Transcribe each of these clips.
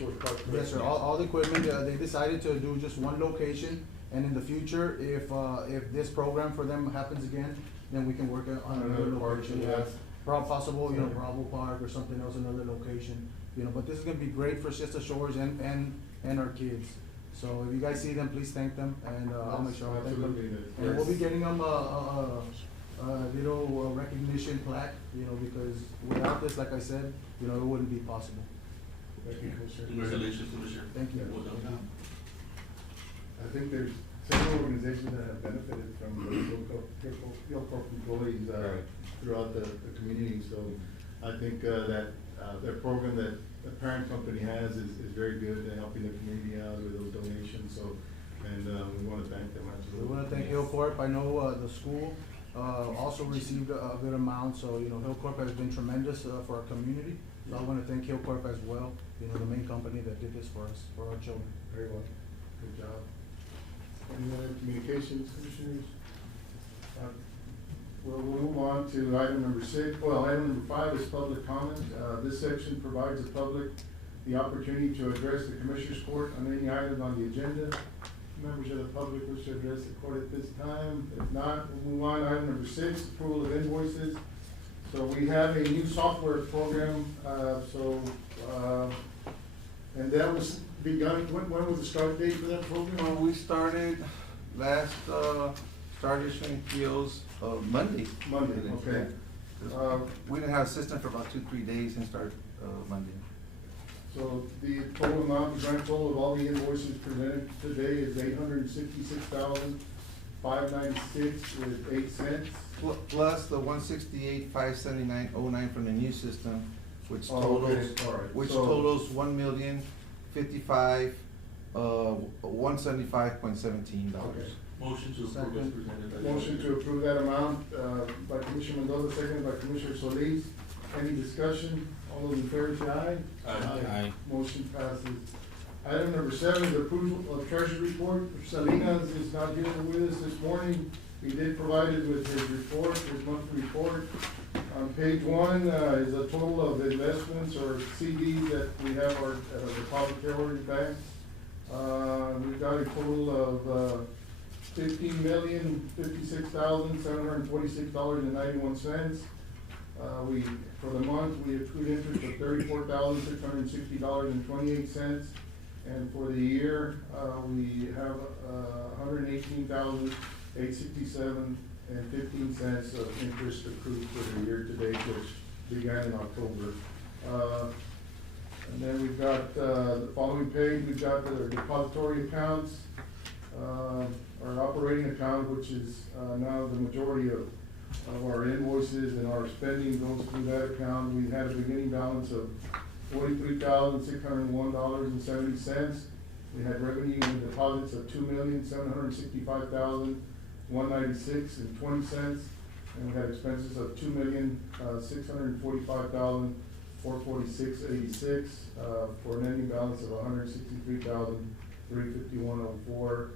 Shores Park. Yes, sir, all the equipment, they decided to do just one location, and in the future, if this program for them happens again, then we can work on another location, yeah. Possible, Bravo Park or something else, another location, but this is gonna be great for Siesta Shores and our kids. So if you guys see them, please thank them, and, I'll make sure I thank them. Absolutely. And we'll be getting them a little recognition plaque, because without this, like I said, it wouldn't be possible. Thank you, Commissioner. Congratulations, Commissioner. Thank you. Well done. I think there's several organizations that have benefited from the Hillcorp employees, throughout the community, so I think, that their program that the parent company has is very good at helping the community out with those donations, so, and, we wanna thank them, We absolutely. wanna thank Hillcorp. I know, the school, also received a good amount, so, Hillcorp has been tremendous, for our community. So I wanna thank Hillcorp as well, the main company that did this for us, for our children. Very well, good job. Any other communications, commissioners? We'll move on to item number 6. Well, item number 5 is public comment. This section provides the public the opportunity to address the Commissioners Court on any item on the agenda. Members of the public wish to address the court at this time. If not, we'll move on. Item number 6, approval of invoices. So we have a new software program, and that was begun, when was the start date for that program? We started last, started issuing POs, Monday. Monday, okay. We didn't have a system for about 2-3 days and started, Monday. So the total amount, the grand total of all the invoices presented today is $866,596.08. Plus the 168,579.09 from the new system, which Oh, okay. totals, All right. which So- totals $1,055,175.17. Okay. Motion to approve as Second. presented. Motion to approve that amount, by Commissioner Mendoza, seconded by Commissioner Solis. Any discussion? All those in favor say aye. Aye. Motion passes. Item number 7 is approval of treasury report. Salinas is not here with us this morning. He did provide us with his report, his monthly report. On page 1, is a total of investments or CDs that we have at our depository bank. We've got a total of, $15,056,726.91. For the month, we accrued interest of $34,660.28. And for the year, we have, $118,867.15 of interest accrued for the year to date, which began in October. And then we've got, the following page, we've got the depository accounts, our operating account, which is, now the majority of our invoices and our spending goes through that account. We had a beginning balance of $43,601.70. We had revenue and deposits of $2,765,196.20. And we had expenses of $2,645,446.86, for an ending balance of $163,351.04.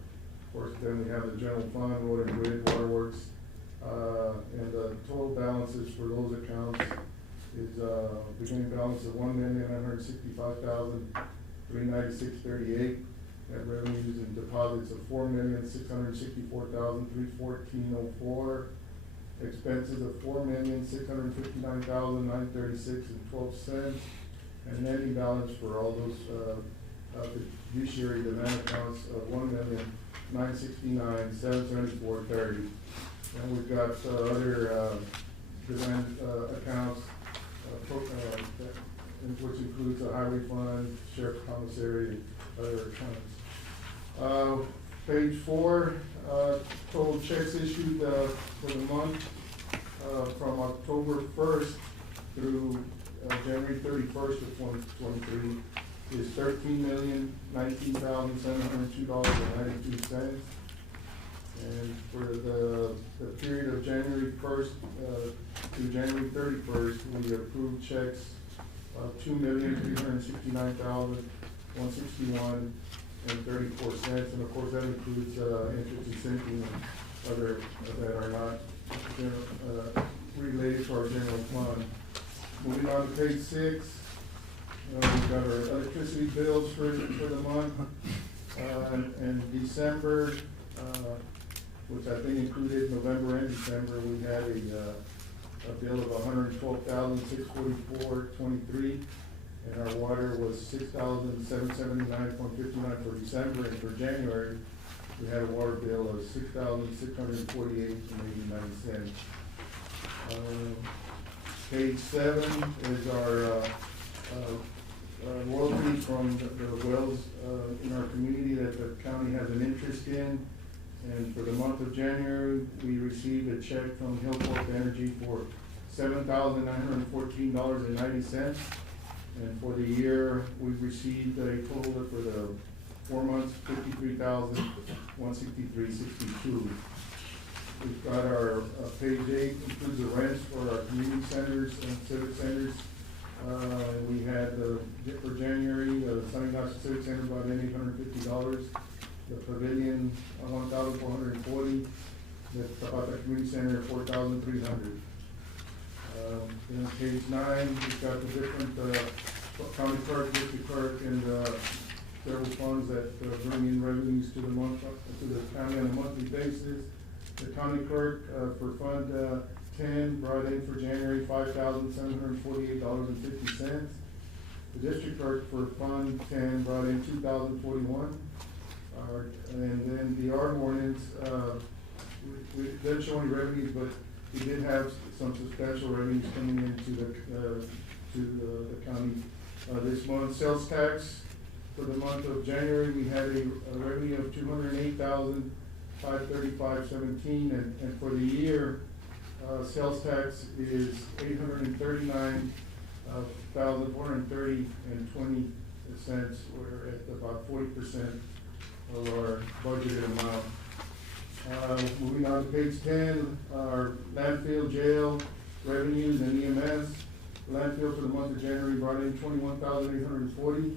Of course, then we have the general fund, road and bridge, waterworks, and the total balances for those accounts is, beginning balance of $1,965,396.38. And revenues and deposits of $4,664,314.04. Expenses of $4,659,936.12. And netting balance for all those, fiduciary demand accounts of $1,969,774.30. And we've got, other, demand, accounts, which includes the highway fund, sheriff's commissary, and other accounts. Page 4, total checks issued, for the month, from October 1st through, January 31st of 2023 is $13,019,702.92. And for the period of January 1st, to January 31st, we approved checks of $2,369,161.34. And of course, that includes, interest and sinking and other that are not, related to our general fund. Moving on to page 6, We've got our electricity bills for the month. And December, which I think included November and December, we had a bill of $112,644.23. And our water was $6,779.59 for December, and for January, we had a water bill of $6,648.89. Page 7 is our royalty from the wells in our community that the county has an interest in. And for the month of January, we received a check from Hillcorp Energy for $7,914.90. And for the year, we received a total for the 4 months, $53,163.62. We've got our page 8 includes the rents for our community centers and civic centers. We had for January, the Sunny National Civic Center brought in $850. The Pavilion, $1,440. The Zapata Community Center, $4,300. In page 9, we've got the different county clerk, district clerk, and several funds that bring in revenues to the county on a monthly basis. The county clerk for Fund 10 brought in for January $5,748.50. The district clerk for Fund 10 brought in $2,041. And then the art ordinance, we didn't show any revenues, but we did have some substantial revenues coming into the county this month. Sales tax for the month of January, we had a revenue of $208,535.17, and for the year, sales tax is $839,430.20. We're at about 40% of our budgeted amount. Moving on to page 10, our landfill, jail, revenues, and EMS. Landfill for the month of January brought in $21,840.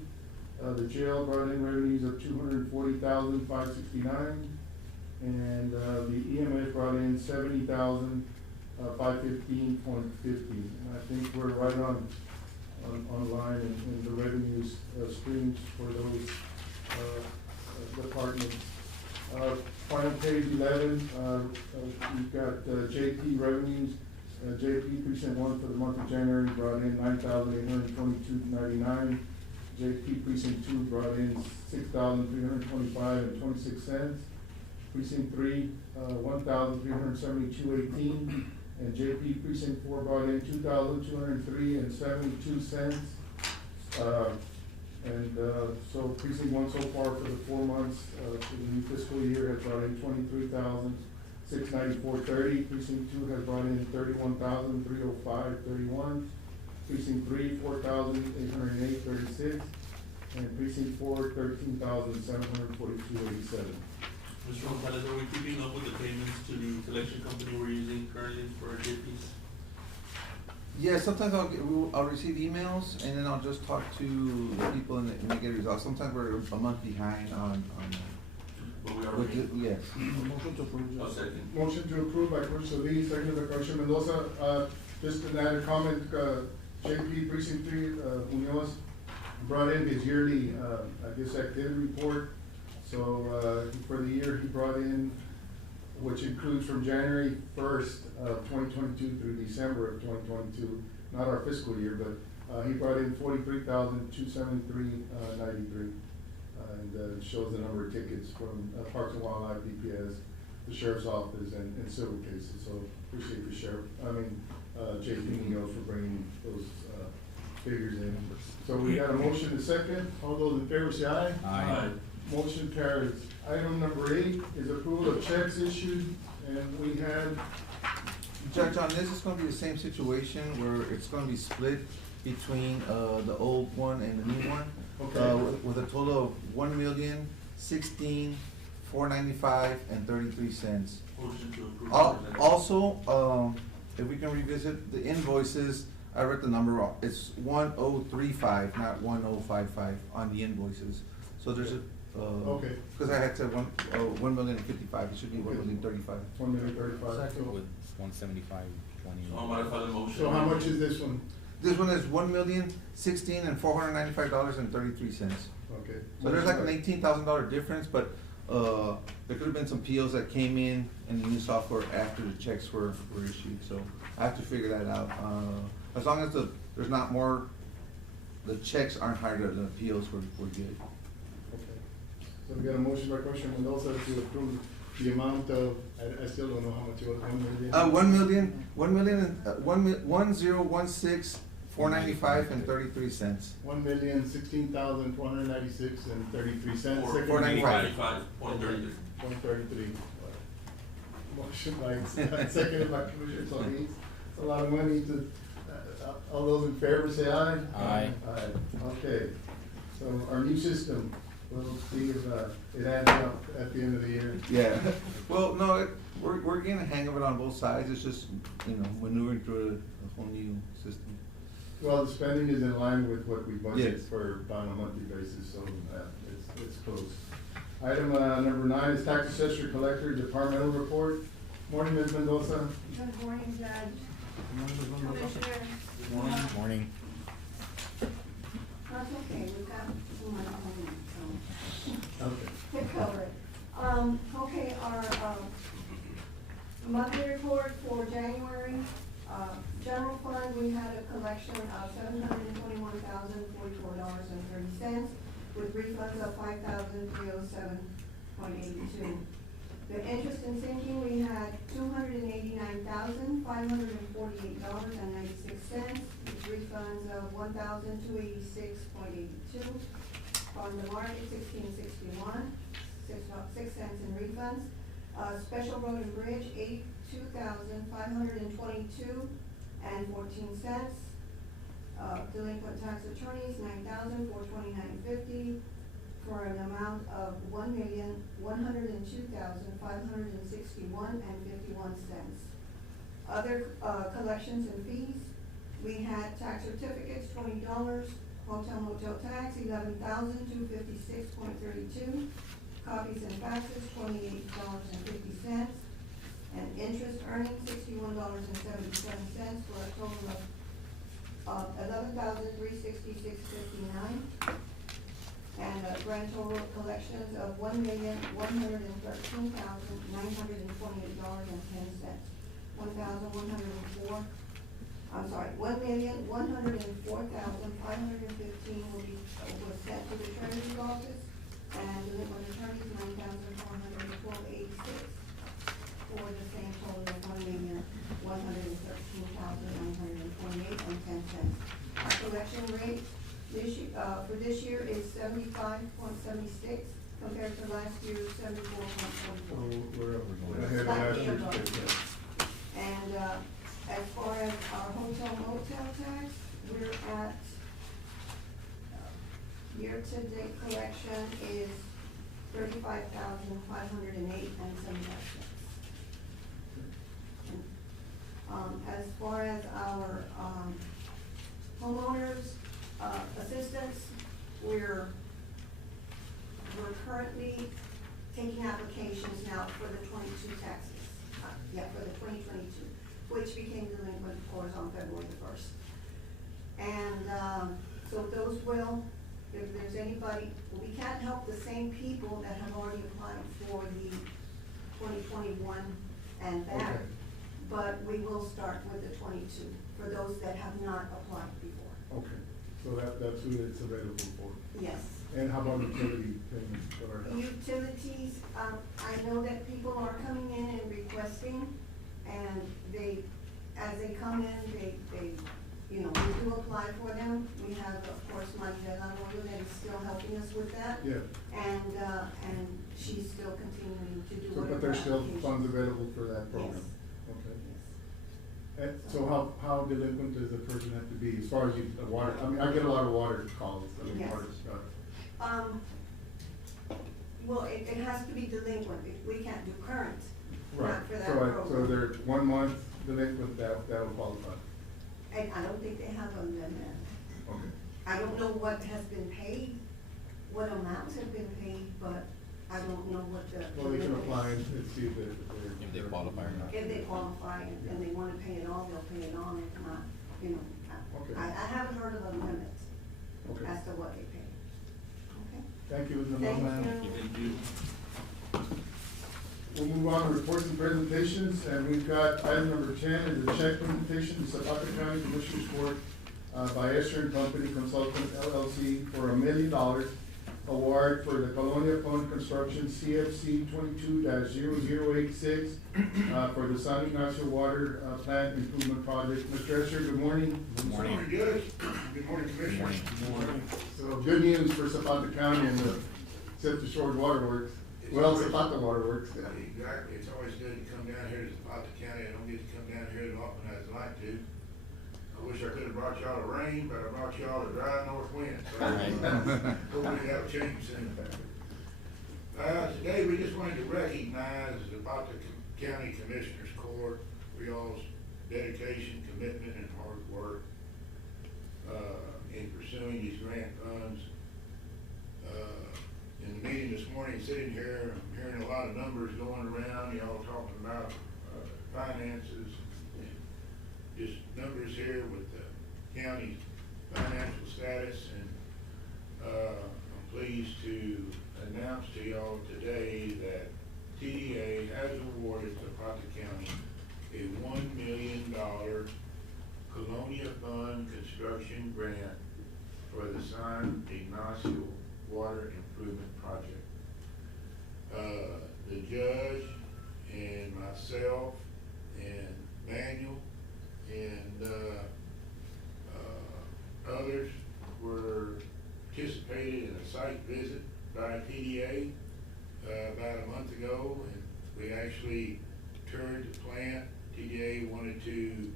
The jail brought in revenues of $240,569. And the EMS brought in $70,515.50. And I think we're right on line in the revenues streams for those departments. Final page 11, we've got JP revenues. JP Precinct 1 for the month of January brought in $9,822.99. JP Precinct 2 brought in $6,325.26. Precinct 3, $1,372.18. And JP Precinct 4 brought in $2,203.72. So precinct 1 so far for the 4 months for the new fiscal year has brought in $23,694.30. Precinct 2 has brought in $31,305.31. Precinct 3, $4,808.36. And precinct 4, $13,742.87. Mr. Gonzalez, are we keeping up with the payments to the collection company we're using currently for our JPs? Yeah, sometimes I'll receive emails and then I'll just talk to the people and they get results. Sometimes we're a month behind on. But we are. Yes. Motion to approve. I'll second. Motion to approve by Commissioner Solis, second by Commissioner Mendoza. Just an added comment, JP Precinct 3, Munoz brought in his yearly, activity report. So, for the year, he brought in, which includes from January 1st of 2022 through December of 2022, not our fiscal year, but he brought in $43,273.93. And it shows the number of tickets from Parks and Wildlife, DPS, the Sheriff's Office, and civil cases. So appreciate the J.P. Munoz for bringing those figures in. So we got a motion and second. All those in favor say aye. Aye. Motion carries. Item number 8 is approval of checks issued, and we had. Judge, on this, it's gonna be the same situation where it's gonna be split between, the old one and the new one. Okay. With a total of $1,016,495.33. Motion to approve. Also, if we can revisit the invoices, I read the number wrong. It's 1035, not 1055 on the invoices. So there's a, Okay. because I had said 1,055,000, it should be 1,035,000. 1,035,000. Second. With 175.20. So I'll modify the motion. So how much is this one? This one is $1,016,495.33. Okay. So there's like an $18,000 difference, but, there could have been some POs that came in the new software after the checks were issued, so I have to figure that out. As long as there's not more, the checks aren't higher than the POs, we're good. Okay. So we got a motion by Commissioner Mendoza to approve the amount of, I still don't know how much it was, 1,016,495.33. 1,016,496.33. $495.33. Motion by, seconded by Commissioner Solis. A lot of money to, all those in favor say aye. Aye. Aye, okay. So our new system, we'll see if, it adds up at the end of the year. Yeah, well, no, we're getting the hang of it on both sides, it's just, maneuvering through a whole new system. Well, the spending is in line with what we budgeted Yes. for on a monthly basis, so, it's close. Item, number 9 is tax assessor collector departmental report. Morning, Ms. Mendoza. Good morning, Judge. Commissioner. Morning. That's okay, we've got one on so Okay. to cover it. Okay, our, monthly report for January, general fund, we had a collection of $721,044.30 with refunds of $5,307.82. The interest and sinking, we had $289,548.96, with refunds of $1,286.82. On the market, $16.61, 6 cents in refunds. Special road and bridge, $82,522.14. Delinquent tax attorneys, $9,429.50, for an amount of $1,102,561.51. Other, collections and fees, we had tax certificates, $20, hotel motel tax, $11,256.32, copies and faxes, $28.50, and interest earnings, $61.77, for a total of $11,366.59. And grand total collections of $1,113,928.10. $1,104,515 was sent to the treasurer's office, and delinquent attorneys, $9,412.86, for the same total of $1,113,928.10. Our collection rate for this year is 75.76, compared to last year's 74.44. We're ahead of last year's. And, as far as our hotel motel tax, we're at, year-to-date collection is $35,508.75. As far as our, homeowners, assistance, we're currently taking applications now for the 22 taxes, for the 2022, which became delinquent, of course, on February the 1st. And, so those will, if there's anybody, we can't help the same people that have already applied for the 2021 and back, Okay. but we will start with the 22, for those that have not applied before. Okay, so that's who it's available for. Yes. And how about utility payments? What are they? Utilities, I know that people are coming in and requesting, and they, as they come in, they, we do apply for them. We have, of course, Maribel Arroyo that is still helping us with that. Yeah. And she's still continuing to do So, whatever but there's still application. funds available for that program? Yes. Okay. Yes. And so how delinquent does the person have to be, as far as water, I mean, I get a lot of water calls, Yes. water stuff. Well, it has to be delinquent, we can't do current, Right, not for that so program. so they're 1 month delinquent, that will qualify. And I don't think they have a limit. Okay. I don't know what has been paid, what amounts have been paid, but I don't know what the. Well, they can limit is. apply and see if If they qualify or not. If they qualify and they wanna pay it all, they'll pay it all, if not, Okay. I haven't heard of a limit Okay. as to what they pay. Okay? Thank you, Ms. Thank Ma'am. you. Thank you. We'll move on to reports and presentations, and we've got item number 10 is the check presentation to Zapata County Commissioners Court by Esther and Company Consultant LLC for $1 million award for the Colonia Fund Construction CFC 22-0086 for the San Ignacio Water Plant Improvement Project. Mr. Esther, good morning. Good morning, Judge. Good morning, Commissioners. Good morning. So good news for Zapata County and the Central Shores Water Works. Well, Zapata Water Works. Exactly. It's always good to come down here to Zapata County. I don't get to come down here as often as I'd like to. I wish I could have brought y'all a rain, but I brought y'all a dry north wind. So hopefully that'll change soon. Today we just wanted to recognize the Zapata County Commissioners Court for y'all's dedication, commitment, and hard work in pursuing these grant funds. In the meeting this morning, sitting here, I'm hearing a lot of numbers going around, y'all talking about finances, and just numbers here with the county's financial status, and I'm pleased to announce to y'all today that TDA has awarded Zapata County a $1 million Colonia Fund construction grant for the San Ignacio Water Improvement Project. The judge and myself and Manuel and others were participated in a site visit by TDA about a month ago, and we actually toured the plant. TDA wanted to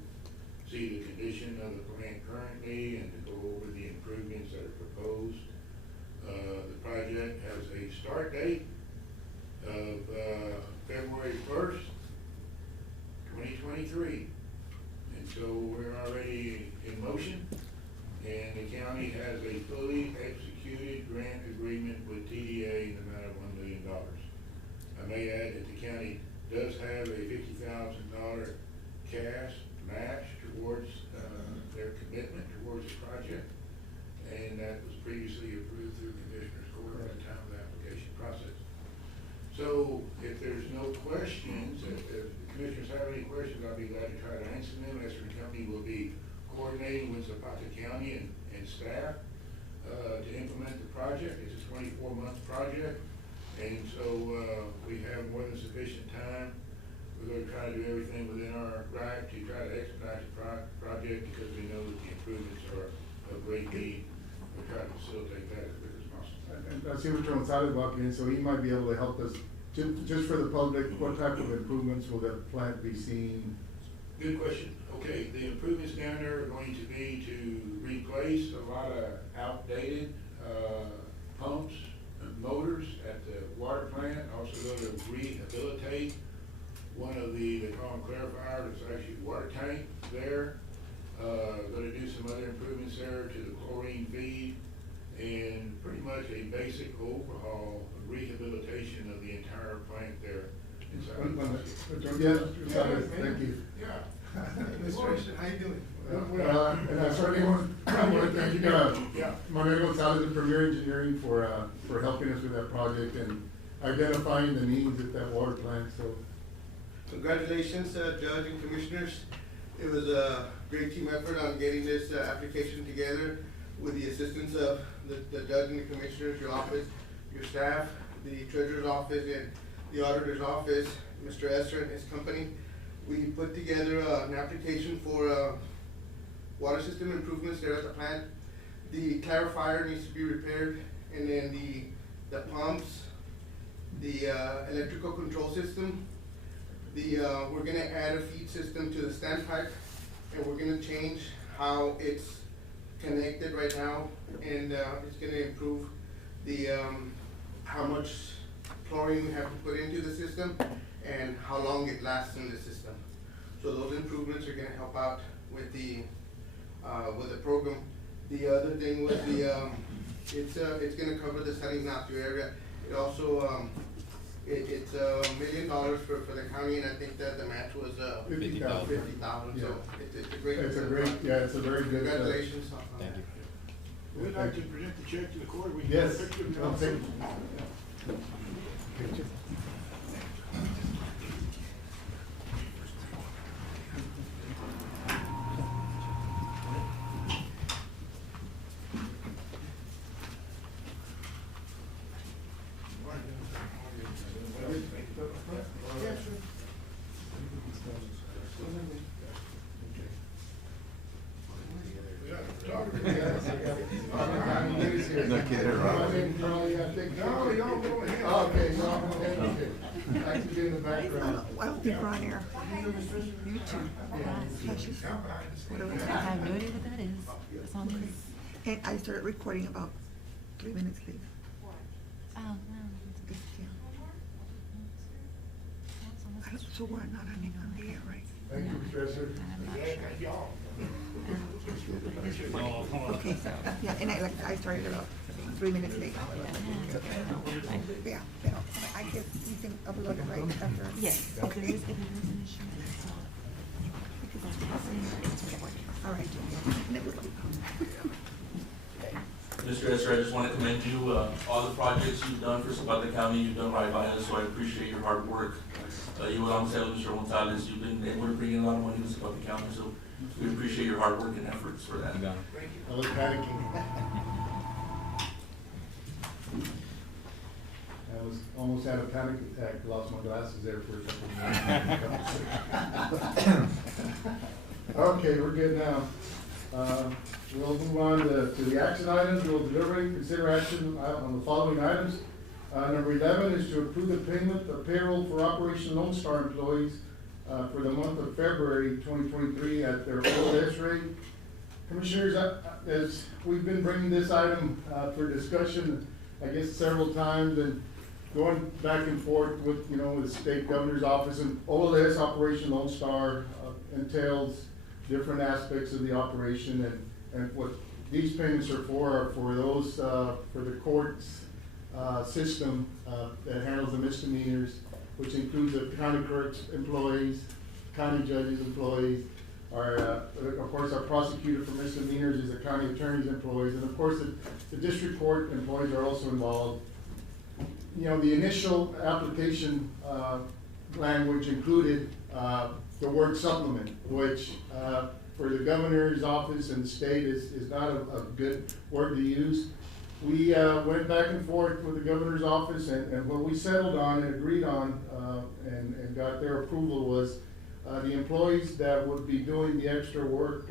see the condition of the plant currently and to go over the improvements that are proposed. The project has a start date of February 1st, 2023. And so we're already in motion, and the county has a fully executed grant agreement with TDA in the amount of $1 million. I may add that the county does have a $50,000 cash match towards their commitment towards the project, and that was previously approved through Commissioners Court at the time of the application process. So if there's no questions, if the commissioners have any questions, I'll be glad to try to answer them. Esther and Company will be coordinating with Zapata County and staff to implement the project. It's a 24-month project, and so we have more than sufficient time. We're going to try to do everything within our right to try to expedite the project, because we know that the improvements are of great need. We're trying to facilitate that as quick as possible. And I see Mr. Gonzalez walking in, so he might be able to help us. Just for the public, what type of improvements will the plant be seeing? Good question. Okay, the improvements down there are going to be to replace a lot of outdated pumps and motors at the water plant. Also going to rehabilitate one of they call them clarifiers, it's actually a water tank there. Going to do some other improvements there to the chlorine feed, and pretty much a basic overhaul, rehabilitation of the entire plant there. Yes, thank you. Yeah. Mr. Ashton, how you doing? And I certainly want to thank you, Manuel Gonzalez and Premier Engineering for helping us with that project and identifying the needs at that water plant, so. Congratulations, Judge and Commissioners. It was a great team effort on getting this application together with the assistance of the Judge and the Commissioners, your office, your staff, the Treasurer's office, and the Auditor's office, Mr. Esther and his company. We put together an application for water system improvements there at the plant. The clarifier needs to be repaired, and then the pumps, the electrical control system. We're gonna add a feed system to the standpipe, and we're gonna change how it's connected right now, and it's gonna improve the how much chlorine we have to put into the system and how long it lasts in the system. So those improvements are gonna help out with the program. The other thing was it's gonna cover the San Ignacio area. It also It's $1 million for the county, and I think that the match was, 50,000. 50,000, so it's a great. It's a great, yeah, it's a very good. Congratulations. Thank you. We'd like to present the check to the court. We can Yes. take it. I'll take- No kidding, Rob. No, y'all go ahead. Okay, no, okay. I can be in the background. I don't think we're on air. You too. I have no idea what that is. It's on this. And I started recording about 3 minutes late. Oh, no. It's Yeah. So we're not on the air, right? Thank you, Professor. Y'all. Okay, yeah, and I started about 3 minutes late. Yeah, pero I guess you can upload it right after. Yes, if there is an issue. All right. Mr. Esser, I just want to commend you, all the projects you've done for Zapata County, you've done right by us, so I appreciate your hard work. You and Mr. Gonzalez, you've been able to bring in a lot of money to Zapata County, so we appreciate your hard work and efforts for that. I was panicking. I was almost had a panic attack, lost my glasses there for a couple of minutes. Okay, we're good now. We'll move on to the action items. We'll deliberate, consider action on the following items. Number 11 is to approve the payment of payroll for Operation Lone Star employees for the month of February 2023 at their OLS rate. Commissioners, as we've been bringing this item for discussion, I guess several times, and going back and forth with, the state governor's office, and OLS, Operation Lone Star, entails different aspects of the operation, and what these payments are for those, for the courts system that handles the misdemeanors, which includes the county clerk's employees, county judges' employees, of course, our prosecutor for misdemeanors is the county attorney's employees, and of course, the district court employees are also involved. The initial application language included the word supplement, which for the governor's office and the state is not a good word to use. We went back and forth with the governor's office, and what we settled on and agreed on and got their approval was the employees that would be doing the extra work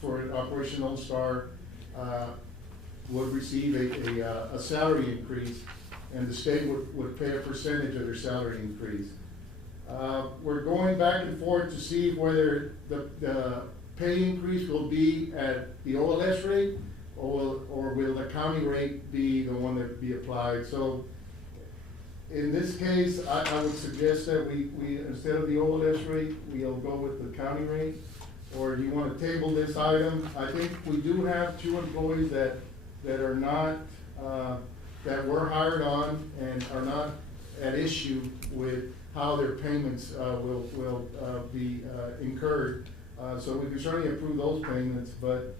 for Operation Lone Star would receive a salary increase, and the state would pay a percentage of their salary increase. We're going back and forth to see whether the pay increase will be at the OLS rate, or will the county rate be the one that be applied? So in this case, I would suggest that we instead of the OLS rate, we'll go with the county rate. Or do you want to table this item? I think we do have 2 employees that are not, that were hired on and are not at issue with how their payments will be incurred. So we can certainly approve those payments, but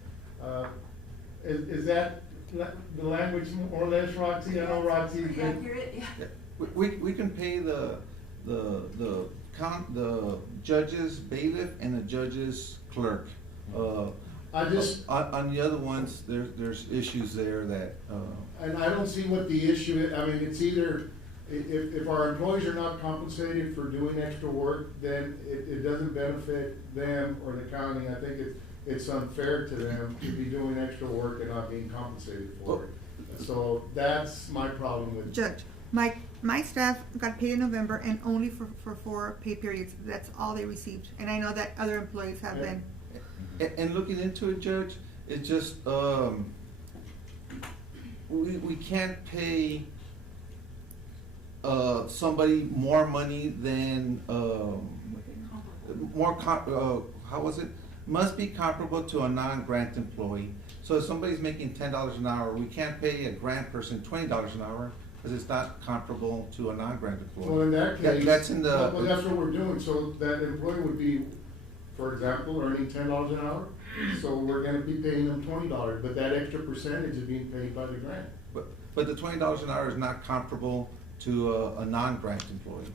is that the language more or less, Roxy? I know Roxy. Pretty accurate, yeah. We can pay the judge's bailiff and the judge's clerk. I just. On the other ones, there's issues there that, And I don't see what the issue is. I mean, it's either, if our employees are not compensated for doing extra work, then it doesn't benefit them or the county. I think it's unfair to them to be doing extra work and not being compensated for it. So that's my problem with. Judge, my staff got paid in November and only for 4 pay periods. That's all they received. And I know that other employees have been. and looking into it, Judge, it just, we can't pay somebody more money than, how was it? Must be comparable to a non-grant employee. So if somebody's making $10 an hour, we can't pay a grant person $20 an hour. because it's not comparable to a non-grant employee. Well, in that case. That's in the. Well, that's what we're doing, so that employee would be, for example, earning $10 an hour, so we're gonna be paying them $20, but that extra percentage is being paid by the grant. But the $20 an hour is not comparable to a non-grant employee.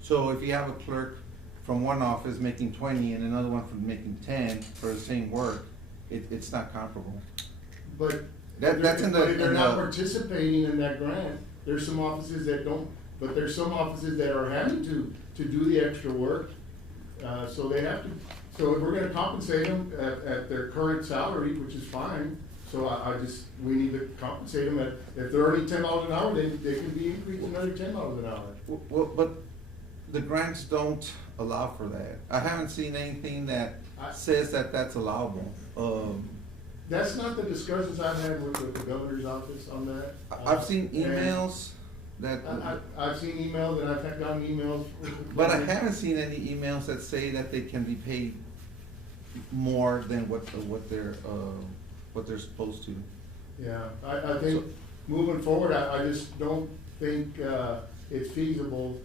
So if you have a clerk from one office making 20 and another one from making 10 for the same work, it's not comparable. But. That's in the. But if they're in not the- participating in that grant, there's some offices that don't, but there's some offices that are having to do the extra work. So they have to, so if we're gonna compensate them at their current salary, which is fine, so we need to compensate them if they're earning $10 an hour, then they can be increased another $10 an hour. Well, but the grants don't allow for that. I haven't seen anything that says that that's allowable. That's not the discussions I've had with the governor's office on that. I've seen And emails that. I've seen emails and I've gotten emails. But I haven't seen any emails that say that they can be paid more than what they're supposed to. Yeah, I think moving forward, I just don't think, it's feasible,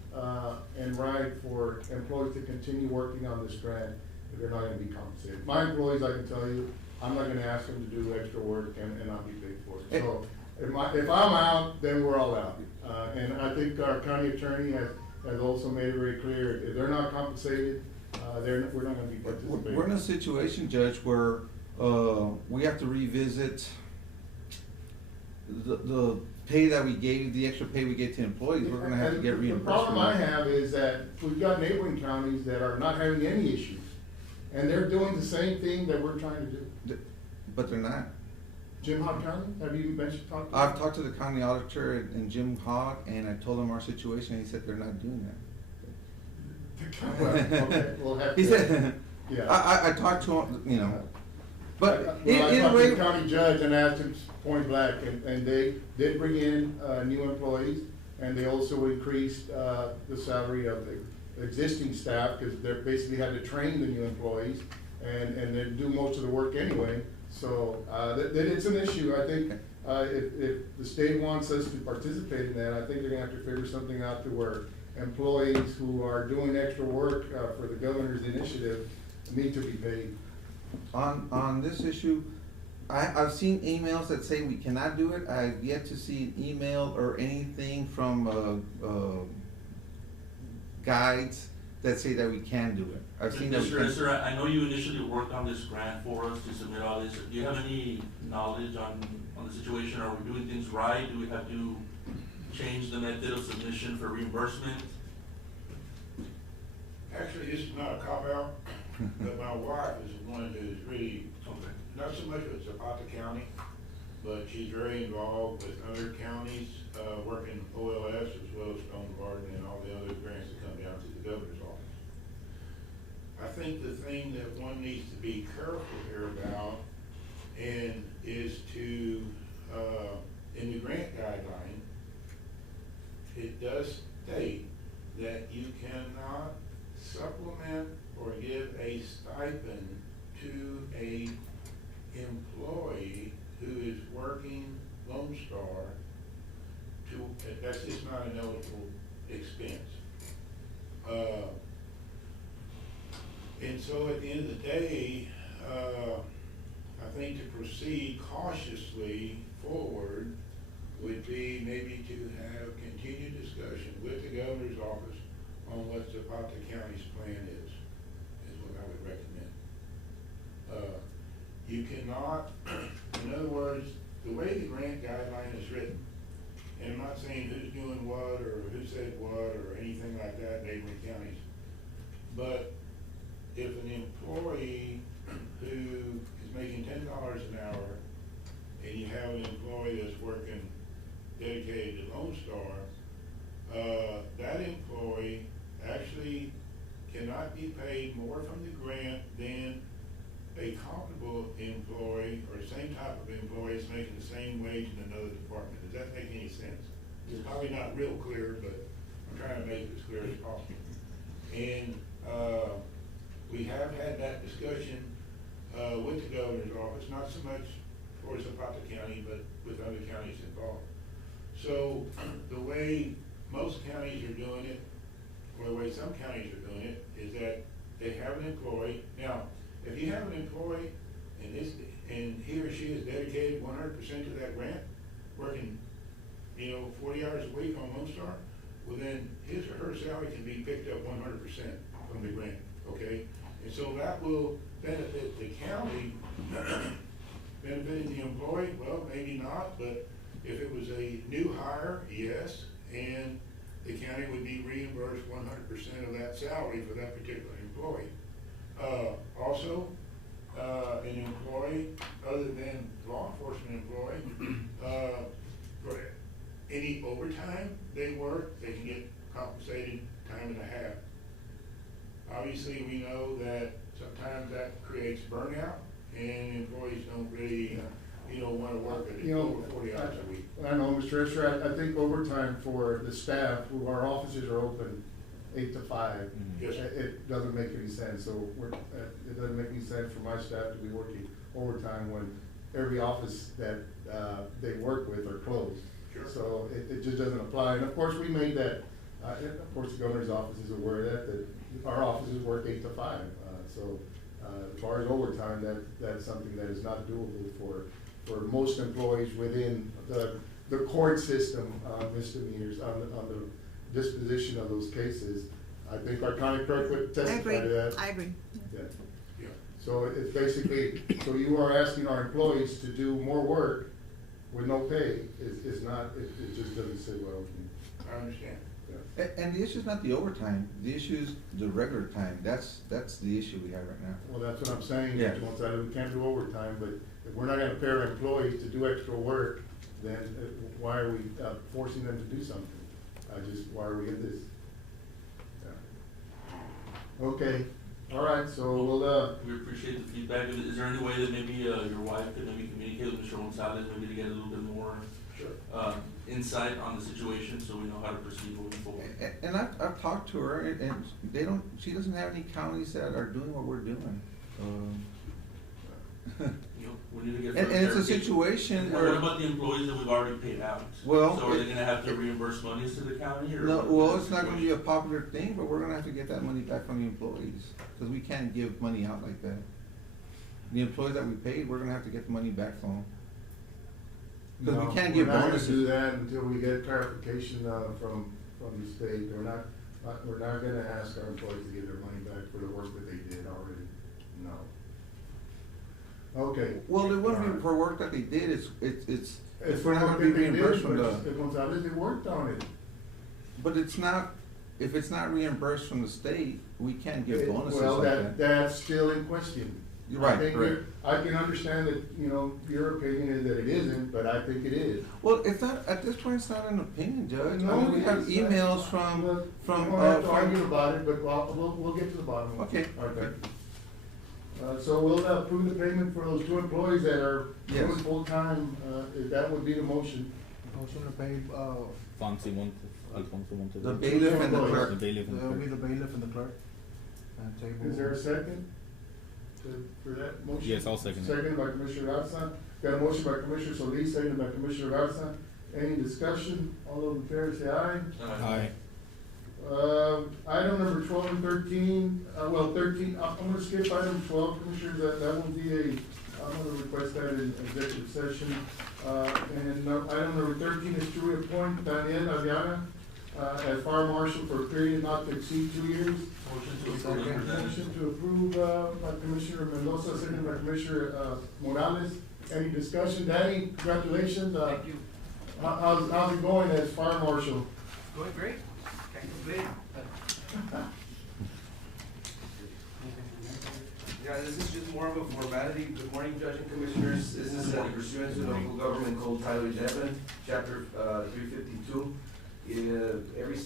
and right for employees to continue working on this grant if they're not gonna be compensated. My employees, I can tell you, I'm not gonna ask them to do extra work and not be paid for it. So if I'm out, then we're all out. And I think our county attorney has also made it very clear, if they're not compensated, we're not gonna be participating. We're in a situation, Judge, where we have to revisit the pay that we gave, the extra pay we gave to employees. We're gonna have to get reimbursed. The problem for I that. have is that we've got neighboring counties that are not having any issues, and they're doing the same thing that we're trying to do. But they're not. Jim Hogg County, have you mentioned, talked to? I've talked to the county auditor and Jim Hogg, and I told him our situation, and he said they're not doing that. Well, okay, we'll have to. He said, Yeah. I talked to him, you know, but Well, I either talked to way. the county judge and asked him point blank, and they did bring in, new employees, and they also increased, the salary of the existing staff, because they're basically had to train the new employees, and they do most of the work anyway. So, that it's an issue. I think, if the state wants us to participate in that, I think they're gonna have to figure something out to where employees who are doing extra work, for the governor's initiative need to be paid. On this issue, I've seen emails that say we cannot do it. I've yet to see an email or anything from, guides that say that we can do it. I've seen that we Mr. can. Esser, I know you initially worked on this grant for us to submit all this. Do you have any knowledge on the situation? Are we doing things right? Do we have to change the method of submission for reimbursement? Actually, this is not a cop-out, but my wife is the one who's really, Okay. not so much with Zapata County, but she's very involved with other counties, working OLS as well as Stone Garden and all the other grants that come down to the governor's office. I think the thing that one needs to be careful here about and is to, in the grant guideline, it does state that you cannot supplement or give a stipend to a employee who is working Lone Star that's just not an eligible expense. And so at the end of the day, I think to proceed cautiously forward would be maybe to have continued discussion with the governor's office on what Zapata County's plan is what I would recommend. You cannot, in other words, the way the grant guideline is written, and I'm not saying who's doing what or who said what or anything like that in neighboring counties, but if an employee who is making $10 an hour and you have an employee that's working dedicated to Lone Star, that employee actually cannot be paid more from the grant than a comparable employee or same type of employee is making the same wage in another department. Does that make any sense? It's probably not real clear, but I'm trying to make it as clear as possible. And we have had that discussion with the governor's office, not so much for Zapata County, but with other counties involved. So the way most counties are doing it, or the way some counties are doing it, is that they have an employee. Now, if you have an employee and he or she is dedicated 100% to that grant, working, 40 hours a week on Lone Star, well then his or her salary can be picked up 100% from the grant, okay? And so that will benefit the county, benefiting the employee, well, maybe not, but if it was a new hire, yes, and the county would be reimbursed 100% of that salary for that particular employee. Also, an employee, other than law enforcement employee, for any overtime they work, they can get compensated time and a half. Obviously, we know that sometimes that creates burnout, and employees don't really, wanna work at over 40 hours a week. I know, Mr. Escher, I think overtime for the staff, who our offices are open 8 to 5. Yes, sir. It doesn't make any sense, so it doesn't make any sense for my staff to be working overtime when every office that, they work with are closed. Sure. So it just doesn't apply, and of course, we made that, of course, the governor's office is aware of that our offices work 8 to 5. So, as far as overtime, that's something that is not doable for most employees within the court system, misdemeanors, on the disposition of those cases. I think our county clerk would testify to that. I agree. Yeah. Yeah. So it's basically, so you are asking our employees to do more work with no pay, is not, it just doesn't sit well with me. I understand. Yeah. And the issue's not the overtime, the issue's the regular time, that's the issue we have right now. Well, that's what I'm saying, Yeah. we can't do overtime, but if we're not gonna pay our employees to do extra work, then why are we forcing them to do something? Why are we in this? Yeah. Okay, all right, so we'll, We appreciate the feedback. Is there any way that maybe, your wife could maybe communicate with Mr. Gonzalez, maybe to get a little bit more, Sure. insight on the situation, so we know how to proceed moving forward? And I've talked to her, and she doesn't have any counties that are doing what we're doing. You know, we need to get. And it's a clarification. situation And where. what about the employees that we've already paid out? Well, So are they gonna have to reimburse monies to the county, or? No, well, it's not gonna be a popular thing, but we're gonna have to get that money back from the employees, cause we can't give money out like that. The employees that we paid, we're gonna have to get the money back from them. Cause no, we can't give we're not gonna bonuses. do that until we get clarification, from the state. We're not gonna ask our employees to give their money back for the work that they did already, no. Okay. Well, it wouldn't be for work that they did, it's for not what gonna be they did, reimbursed from but the, Gonzalez, they worked on it. but it's not, if it's not reimbursed from the state, we can't give bonuses Well, like that. that's still in question. You're right, I think correct. I can understand that, your opinion is that it isn't, but I think it is. Well, it's not, at this point, it's not an opinion, Judge. I No, mean, we it have is. emails from, We from, don't have to argue about it, but we'll get to the bottom of it. Okay. All right, thank you. So we'll approve the payment for those 2 employees that are Yes. doing full-time, if that would be the motion. Motion to pay, Fonzie Montes, Alfonso Montes. the bailiff and the employees. clerk. The bailiff and the that'll be clerk. the bailiff and the clerk. And table. Is there a second for that motion? Yes, I'll second it. Second by Commissioner Garza. Got a motion by Commissioner Solis, second by Commissioner Garza. Any discussion? All those in favor say aye. Aye. Item number 12 and 13, 13, I'm gonna skip item 12, Commissioners, that will be I'm gonna request that in executive session. And item number 13 is to reappoint Daniel Aviana, as fire marshal for a period not to exceed 2 years. Motion to approve as presented. Motion to approve, by Commissioner Mendoza, second by Commissioner, Morales. Any discussion? Danny, congratulations. Thank you. How's it going as fire marshal? Going great. Can't complain. Yeah, this is just more of a formality. Good morning, Judge and Commissioners. This is pursuant to local government code Title 11, Chapter 352. Every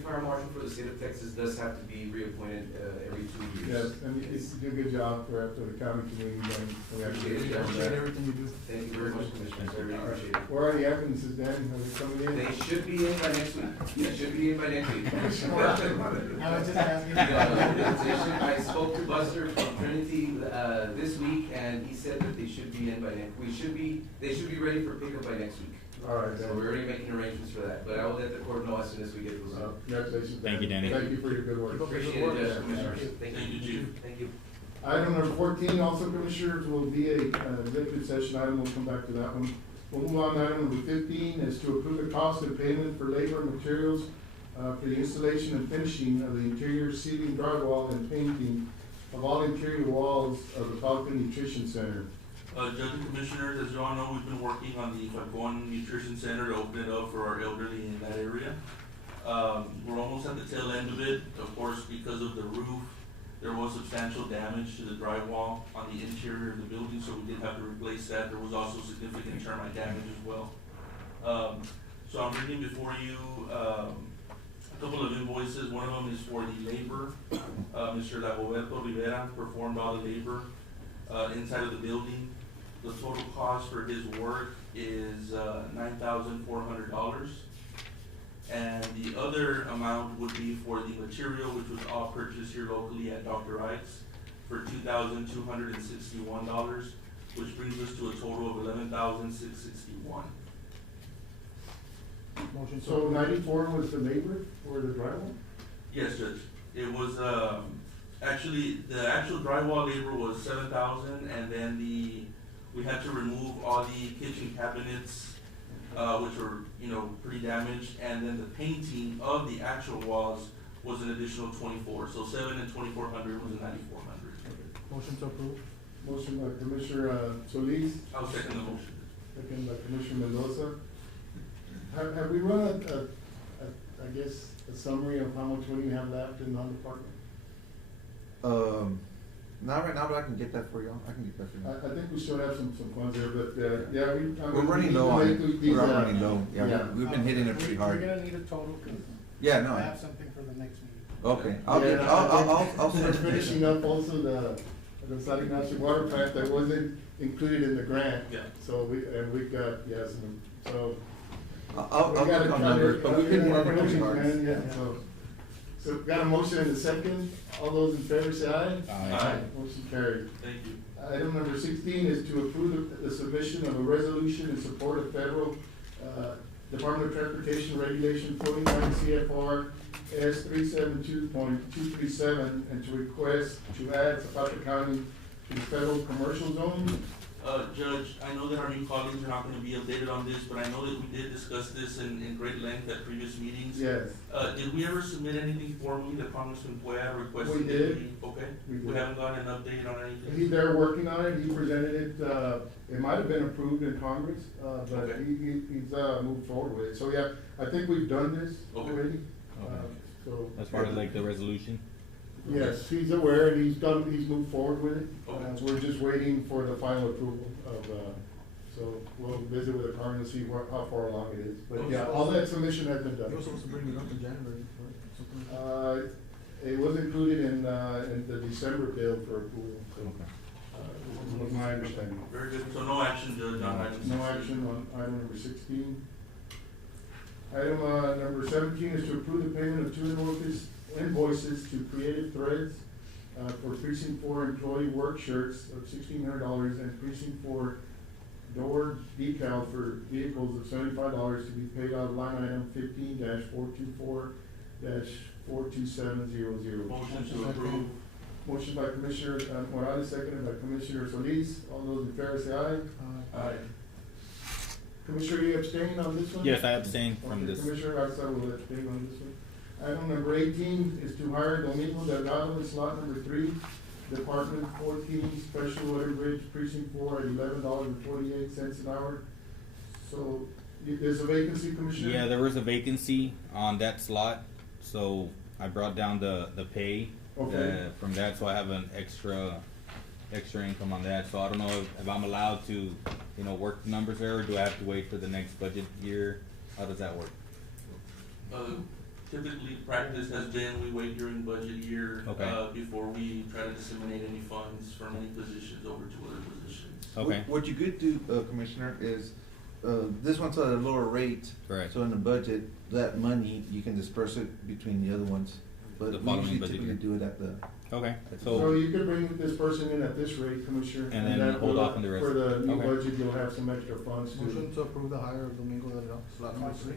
fire marshal for the state of Texas does have to be reappointed every 2 years. Yes, and you do a good job for the county community, and we Appreciate it, Appreciate everything you do. Thank you very much, Commissioners. I really appreciate it. Where are the ambulances, Dan? Are they coming in? They should be in by next week. They should be in by next week. I was just asking. I spoke to Buster from Trinity, this week, and he said that they should be in by next, they should be ready for pickup by next week. All right, So then. we're already making arrangements for that, but I will let the court know as soon as we get those. Congratulations. Thank you, Danny. Thank you for your good work. Appreciate it, Judge, Commissioners. Thank Thank you, you. Chief. Thank you. Item number 14, also Commissioners, will be a executive session item, we'll come back to that one. We'll move on to item number 15, is to approve the cost and payment for labor and materials for the installation and finishing of the interior seating, drywall, and painting of all interior walls of the Falcon Nutrition Center. Judge and Commissioners, as you all know, we've been working on the Falcon Nutrition Center to open it up for our elderly in that area. We're almost at the tail end of it. Of course, because of the roof, there was substantial damage to the drywall on the interior of the building, so we did have to replace that. There was also significant termite damage as well. So I'm bringing before you, a couple of invoices. One of them is for the labor. Mr. Dagoberto Rivera performed all the labor, inside of the building. The total cost for his work is, $9,400. And the other amount would be for the material, which was all purchased here locally at Dr. Ike's for $2,261, which brings us to a total of $11,661. Motion to So approve. 94 was the labor for the drywall? Yes, Judge. It was, actually, the actual drywall labor was $7,000, and then we had to remove all the kitchen cabinets, which were, pretty damaged, and then the painting of the actual walls was an additional 24. So 7 and 2,400 was a 9,400. Motion to approve. Motion by Commissioner Solis, I'll second the motion. second by Commissioner Mendoza. Have we run I guess, a summary of how much money we have left in non-department? Not right now, but I can get that for y'all. I can get that for you. I think we still have some funds there, but, yeah, I mean, We're running low on it. these, We're running low. Yeah, we've been hitting it pretty hard. We're gonna need a total, cause Yeah, I no. have something for the next meeting. Okay, I'll Yeah, get, I'll We're send finishing it. up also the Sal Ignacio water plant that wasn't included in the grant. Yeah. So we've got, yes, so. I'll we gotta look on try to- numbers, but we've been working pretty hard. Yeah, so got a motion and a second. All those in favor say aye. Aye. Motion carried. Thank you. Item number 16 is to approve the submission of a resolution in support of federal Department of Transportation Regulation 49 CFR S 372.237 and to request to add Zapata County to the federal commercial zone. Judge, I know that our new colleagues are not gonna be updated on this, but I know that we did discuss this in great length at previous meetings. Yes. Did we ever submit anything formally to Congressman Pueda requesting? We that did. Okay, We we did. haven't gotten an update on anything? He's there working on it. He presented it, it might have been approved in Congress, but Okay. he's moved forward with it. So, yeah, I think we've done this Okay. already. Okay. So. As far as like the resolution? Yes, he's aware and he's moved forward with it. Okay. We're just waiting for the final approval of, so we'll visit with the Carmen and see how far along it is. But yeah, all that submission has been You were done. supposed to bring it up in January, right? Something like that. It was included in the December bill for approval, so, Okay. was my understanding. Very good, so no action, Judge, on item 16? No action on item number 16. Item number 17 is to approve the payment of two invoices to Creative Threads for Precinct 4 employee work shirts of $1,600 and Precinct 4 door decal for vehicles of $75 to be paid out of line item 15-424-42700. Motion to approve. Motion by Commissioner Morales, seconded by Commissioner Solis. All those in favor say aye. Aye. Commissioner, you abstain on this one? Yes, I abstain from Okay, this. Commissioner Garza will abstain on this one. Item number 18 is to hire Domingo Delgado in slot number 3, Department 14, Special Water Bridge, Precinct 4, at $11.48 an hour. So, there's a vacancy, Commissioner? Yeah, there was a vacancy on that slot, so I brought down the pay Okay. from that, so I have an extra income on that. So I don't know if I'm allowed to, work the numbers there, or do I have to wait for the next budget year? How does that work? Typically, practice has been, we wait during budget year, Okay. before we try to disseminate any funds from any positions over to other positions. Okay. What you could do, Commissioner, is, this one's at a lower rate. Correct. So in the budget, that money, you can disperse it between the other ones. but The we following usually budget typically year. do it at the, Okay, So so, you could bring this person in at this rate, Commissioner. And then that hold will- off on the rest. For the new Okay. budget, you'll have some extra funds Motion to. to approve the hire of Domingo Delgado, slot number 3.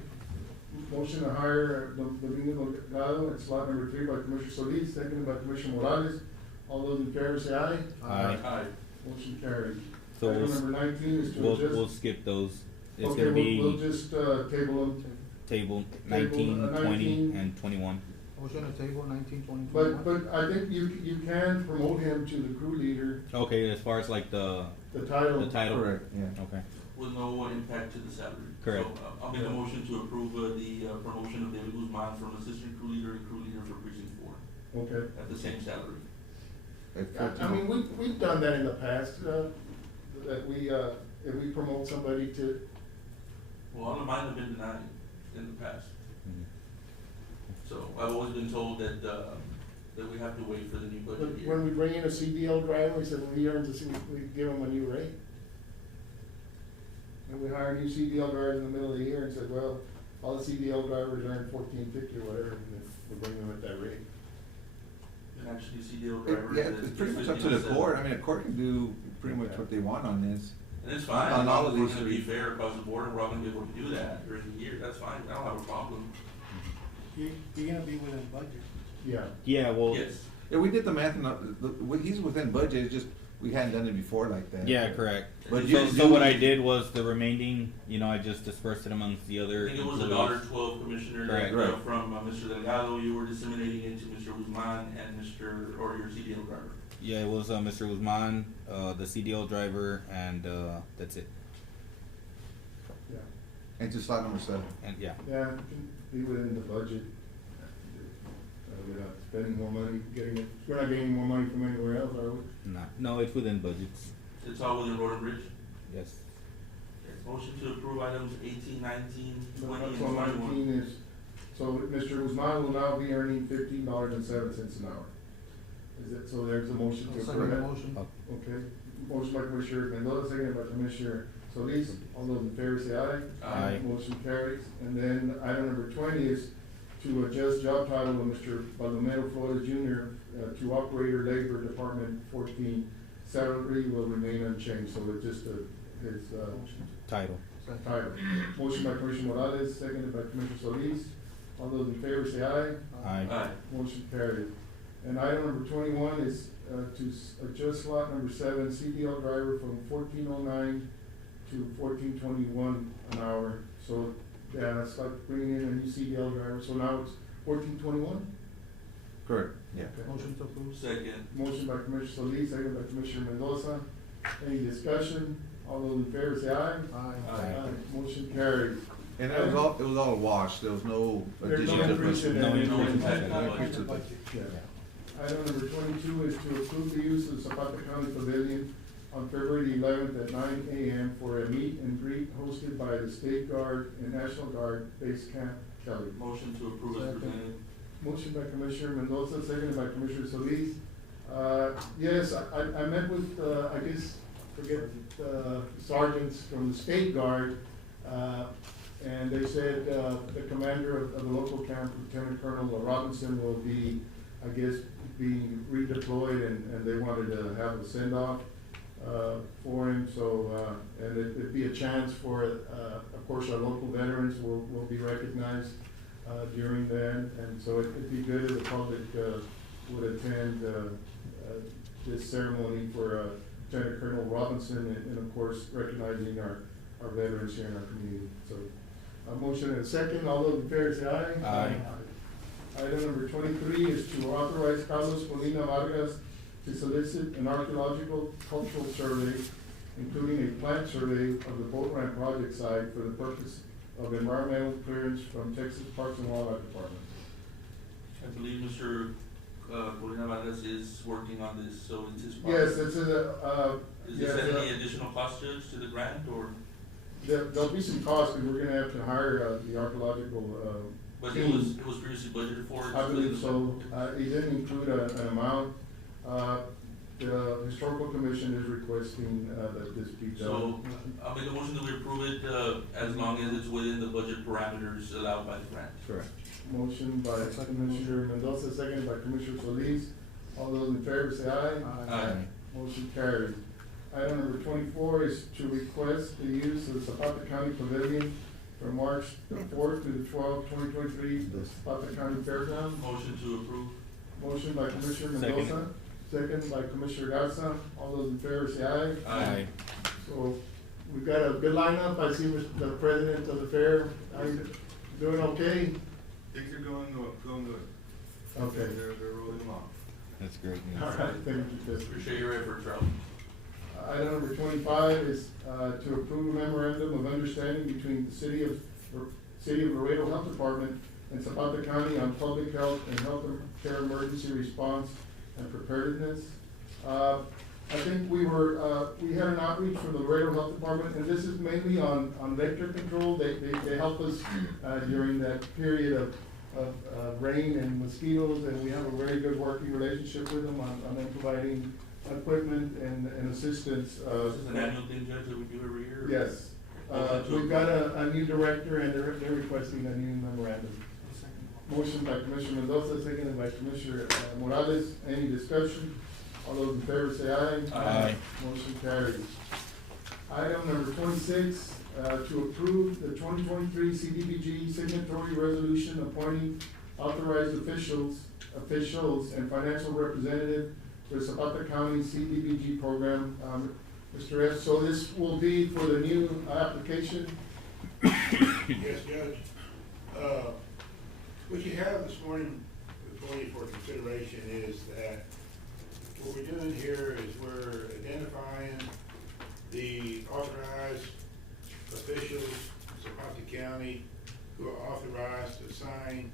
Motion to hire Domingo Delgado at slot number 3 by Commissioner Solis, seconded by Commissioner Morales. All those in favor say aye. Aye. Aye. Motion carried. So Item we'll, number 19 is to we'll adjust. skip those. It's Okay, gonna we'll be just, table them. table 19, 20, 19. and 21. Motion to table 19, 20, But, 21. but I think you can promote him to the crew leader, Okay, as far as like the title. title. correct, yeah. Okay, With no impact to the salary. Correct. So, I'll make a motion to approve, the, promotion of David Guzman from assistant crew leader to crew leader for precinct 4 Okay. at the same salary. I mean, we've done that in the past, that we, if we promote somebody to, Well, all of mine have been denied in the past. Mhm. So I've always been told that, that we have to wait for the new but budget year. when we bring in a CDL driver, we said, well, he earns we give him a new rate. And we hire new CDL drivers in the middle of the year and said, well, all the CDL drivers earn $14.50 or whatever, and then we bring them at that rate. And actually, CDL It- drivers. Yeah, it's pretty much up to the 59 court, I mean, the court can do pretty much what they want on this. And it's fine, On as all long of as we're these gonna be three. fair across the board, and we're all gonna be able to do that during the year, that's fine, I don't have a problem. You're gonna be within budget. Yeah. yeah, well, Yes, Yeah, we did the math and, he's within budget, it's just, we hadn't done it before like that. yeah, correct. But So, you- so what I did was the remaining, I just dispersed it amongst the I other think it was employees. $1.12, Commissioner, Correct. that, Right. from, Mr. Delgado, you were disseminating into Mr. Guzman and or your CDL driver. Yeah, it was Mr. Guzman, the CDL driver, and that's it. Yeah, And to slot number 7. And yeah, yeah, it can be within the budget. We're not spending more money, we're not getting more money from anywhere else, are we? no, it's within budgets. It's all within Road and Bridge. Yes. Okay, motion to approve items 18, 19, 20, and So 21. 19 is, so Mr. Guzman will now be earning $15.07 an hour. Is it, so there's a motion to I'll approve second the that? motion. Okay, motion by Commissioner Mendoza, seconded by Commissioner Solis, all those in favor say aye. Aye. Motion carries, and then item number 20 is to adjust job title of Mr. Baldomero Flores Jr. To Operator Labor Department 14. Salary will remain unchanged, so it's just his, Title. title. Motion by Commissioner Morales, seconded by Commissioner Solis, all those in favor say aye. Aye. Aye. Motion carried. And item number 21 is to adjust slot number 7, CDL driver from 14.09 to 14.21 an hour. So, yeah, it's like bringing in a new CDL driver, so now it's 14.21? Correct, yeah. Motion to approve. Second. Motion by Commissioner Solis, second by Commissioner Mendoza. Any discussion? All those in favor say aye. Aye. Motion carried. And it was all a wash, there was no There's no additional. increase in No any- increase in that. No budget. increase in budget. Yeah. Item number 22 is to approve the use of Zapata County Pavilion on February 11th at 9 a.m. for a meet and greet hosted by the State Guard and National Guard Base Camp Kelly. Motion to approve as Second. presented. Motion by Commissioner Mendoza, seconded by Commissioner Solis. Yes, I met with, I guess, sergeants from the State Guard, and they said, the commander of the local camp, Lieutenant Colonel Robinson, will be, I guess, being redeployed, and they wanted to have a send-off, for him, so, and it'd be a chance for, of course, our local veterans will be recognized, during that, and so it'd be good if the public, would attend, this ceremony for, Lieutenant Colonel Robinson, and of course, recognizing our veterans here in our community, so. A motion and a second, all those in favor say aye. Aye. Item number 23 is to authorize Carlos Molina Vargas to solicit an archaeological cultural survey, including a plant survey of the boat ramp project site for the purpose of environmental clearance from Texas Parks and Wildlife Department. I believe Mr. Molina Vargas is working on this, so it's his part. Yes, this is a, Is yes, this any additional cost, Judge, to the grant, or, there'll be some costs, because we're gonna have to hire, the archaeological, but it was previously budgeted for? I believe so. It didn't include an amount. the historical commission is requesting, that this be So, done. I'll make a motion that we approve it, as long as it's within the budget parameters allowed by the grant. Correct. Motion by Commissioner Mendoza, seconded by Commissioner Solis. All those in favor say aye. Aye. Motion carries. Item number 24 is to request the use of the Zapata County Pavilion from March the 4th to the 12th, 2023, the Zapata County Fairground. Motion to approve. Motion by Commissioner Second. Mendoza, second by Commissioner Garza. All those in favor say aye. Aye. So, we've got a good lineup. I see the president of the fair. Are you doing okay? Things are going good. Okay. They're rolling along. That's great news. All right, thank you, Chris. Appreciate your efforts, Ralph. Item number 25 is, to approve a memorandum of understanding between the City of Laredo Health Department and Zapata County on public health and health care emergency response and preparedness. I think we had an outreach from the Laredo Health Department, and this is mainly on vector control. They help us, during that period of rain and mosquitoes, and we have a very good working relationship with them on them providing equipment and assistance. This is an annual thing, Judge, that we do every year? Yes. We've got a new director, and they're requesting a new memorandum. Motion by Commissioner Mendoza, seconded by Commissioner Morales. Any discussion? All those in favor say aye. Aye. Motion carries. Item number 26, to approve the 2023 CDBG signatory resolution appointing authorized officials and financial representative for Zapata County CDBG program. Mr. S., so this will be for the new application? Yes, Judge. What you have this morning before you for consideration is that what we're doing here is we're identifying the authorized officials in Zapata County who are authorized to sign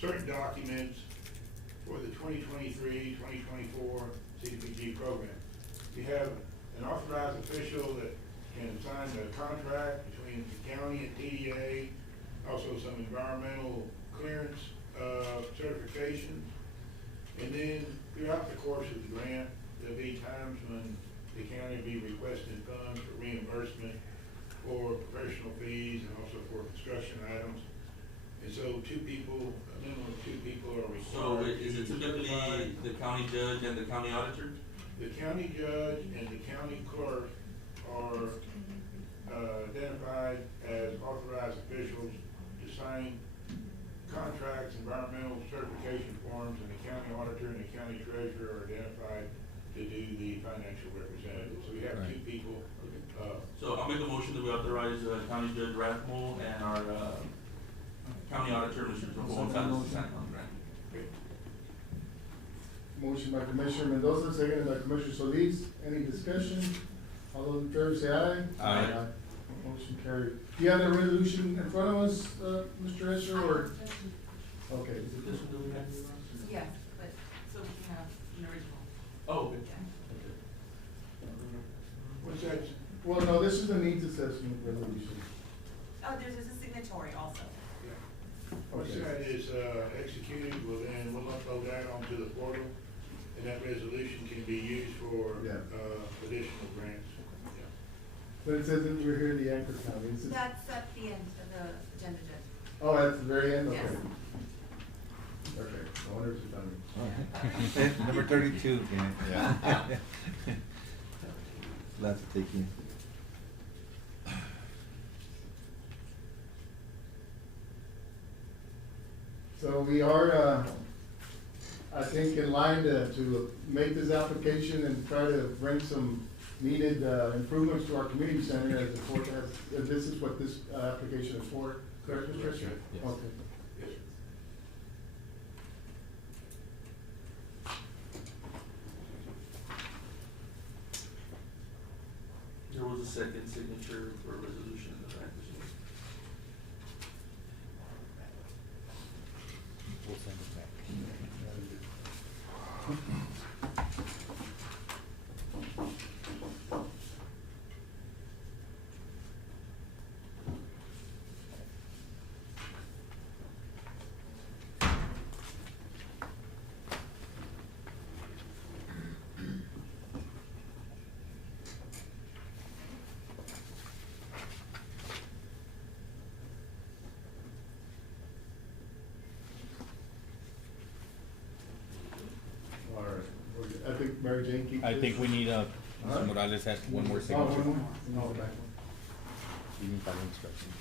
certain documents for the 2023-2024 CDBG program. You have an authorized official that can sign the contract between the county and TDA, also some environmental clearance certifications. And then throughout the course of the grant, there'll be times when the county will be requesting funds for reimbursement for professional fees and also for construction items. And so a minimum of two people are So required. is it typically the county judge and the county auditor? The county judge and the county clerk are identified as authorized officials to sign contracts, environmental certification forms, and the county auditor and the county treasurer are identified to do the financial representative. So we have two people. So I'll make a motion that we authorize, County Judge Rathmore and our, county auditor, Mr. Gonzalez, to sign on the grant. Motion by Commissioner Mendoza, seconded by Commissioner Solis. Any discussion? All those in favor say aye. Aye. Motion carried. Do you have the resolution in front of us, Mr. Escher, or? Okay. Is it this one that we have here? Yes, but, so we can have an original. Oh, okay. What's that? Well, no, this is the needs assessment resolution. Oh, there's a signatory also. Once Okay. that is executed, we'll upload that onto the portal, and that resolution can be used for Yeah. additional grants. But it says that we're here in the Anchor County. It's just- That's at the end of the agenda, Judge. Oh, at the very end? Okay. Yes. Okay, I wonder if it's done. Number 32, again. Yeah. Lots to take in. So we are, I think, in line to make this application and try to bring some needed improvements to our community center as the court has, this is what this application is for, correct, Mr. Richard? Yes. Okay. Yes, sir. There was a second signature for a resolution in the grant. We'll send it back. Mary Jane keep I this? think we need Mr. Huh? Morales has one more Oh, signature. one more? No, back one. You can follow instructions.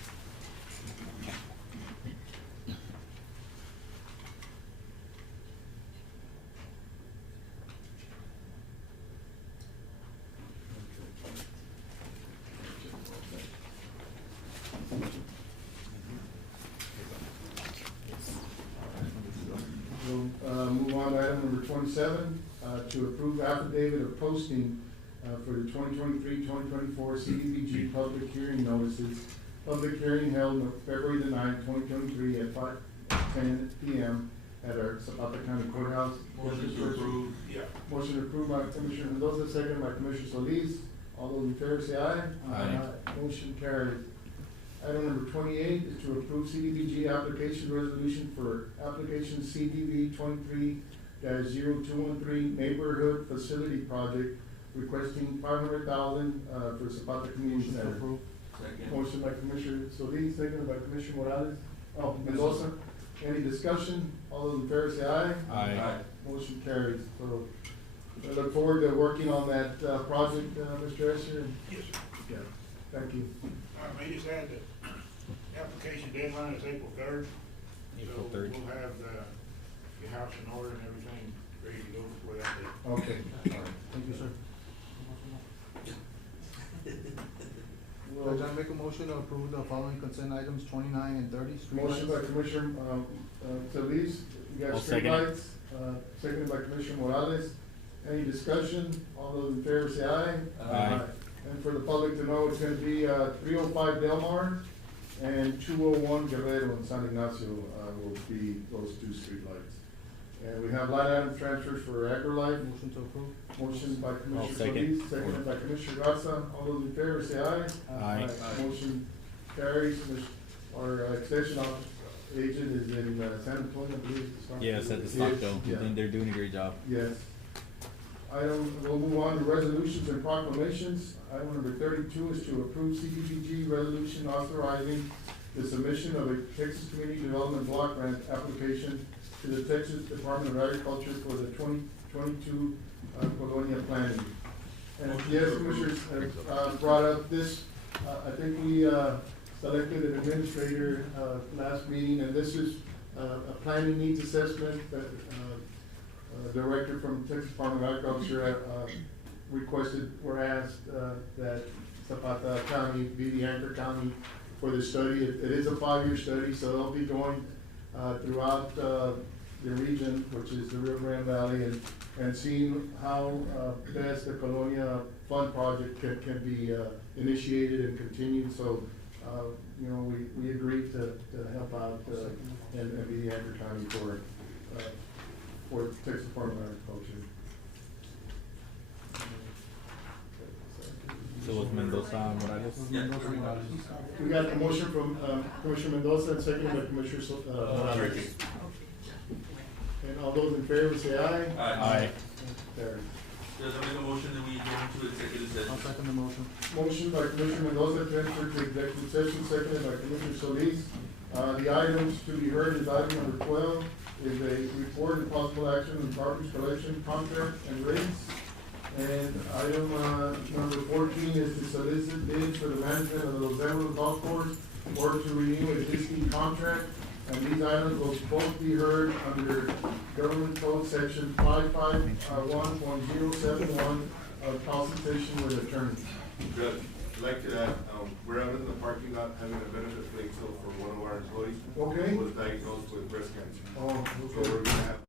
We'll, move on to item number 27, to approve affidavit of posting, for the 2023-2024 CDBG public hearing notices. Public hearing held on February the 9th, 2023 at 5:10 p.m. at our Zapata County Courthouse. Motion to approve. Yeah. Motion approved by Commissioner Mendoza, second by Commissioner Solis. All those in favor say aye. Aye. Motion carries. Item number 28 is to approve CDBG application resolution for application CDB 23-0213 neighborhood facility project requesting 500,000 for Zapata Community Motion to Center. approve. Second. Motion by Commissioner Solis, second by Commissioner Morales. Oh, Mendoza. Any discussion? All those in favor say aye. Aye. Motion carries. So I look forward to working on that project, Mr. Esser. Yes, sir. Yeah, thank you. May just add that application deadline is April 3rd. April So 3rd. we'll have the house in order and everything ready to go before that day. Okay. All right. Thank you, sir. Well, Judge, I make a motion to approve the following consent items 29 and 30, street motion by lights. Commissioner Solis, we I'll got second it. streetlights, seconded by Commissioner Morales. Any discussion? All those in favor say aye. Aye. And for the public to know, it's gonna be 305 Delmar and 201 Guerrero in San Ignacio will be those two streetlights. And we have line item transfers for AgriLife. Motion to approve. Motion by Commissioner second. Solis, seconded by Commissioner Garza. All those in favor say aye. Aye. Motion carries. Our extension office agent is in San Antonio, I believe. Yes, at the stock show. Yeah. They're doing a great job. Yes. We'll move on to resolutions and proclamations. Item number 32 is to approve CDBG resolution authorizing the submission of a Texas Community Development Block Grant application to the Texas Department of Agriculture for the 2022 Colonia planning. And yes, Commissioners brought up this, I think we selected an administrator last meeting, and this is a planning needs assessment that director from Texas Department of Agriculture requested, or asked that Zapata County be the anchor county for the study. It is a 5-year study, so they'll be going throughout the region, which is the Rio Grande Valley, and seeing how best the Colonia Fund project can be initiated and continued. So, you know, we agreed to help out and be the anchor county for Texas Department of Agriculture. So it's Mendoza Morales? Yeah. We got a motion from Commissioner Mendoza and seconded by Commissioner Morales. And all those in favor say aye. Aye. Carried. Does I make a motion that we go into executive I'll session? second the motion. Motion by Commissioner Mendoza to enter to executive session, seconded by Commissioner Solis. The items to be heard is item number 12, is a report and possible action on garbage collection contract and rates. And item number 14 is to solicit bids for the management of the Los Emeralds Golf Course or to renew existing contract. And these items will both be heard under Government Code Section 551.071 of consultation with attorney. Judge, I'd like to add, we're out in the parking lot having a benefit plate sale for one of our employees. Okay. Who was diagnosed with breast cancer. Oh, So okay. we're gonna have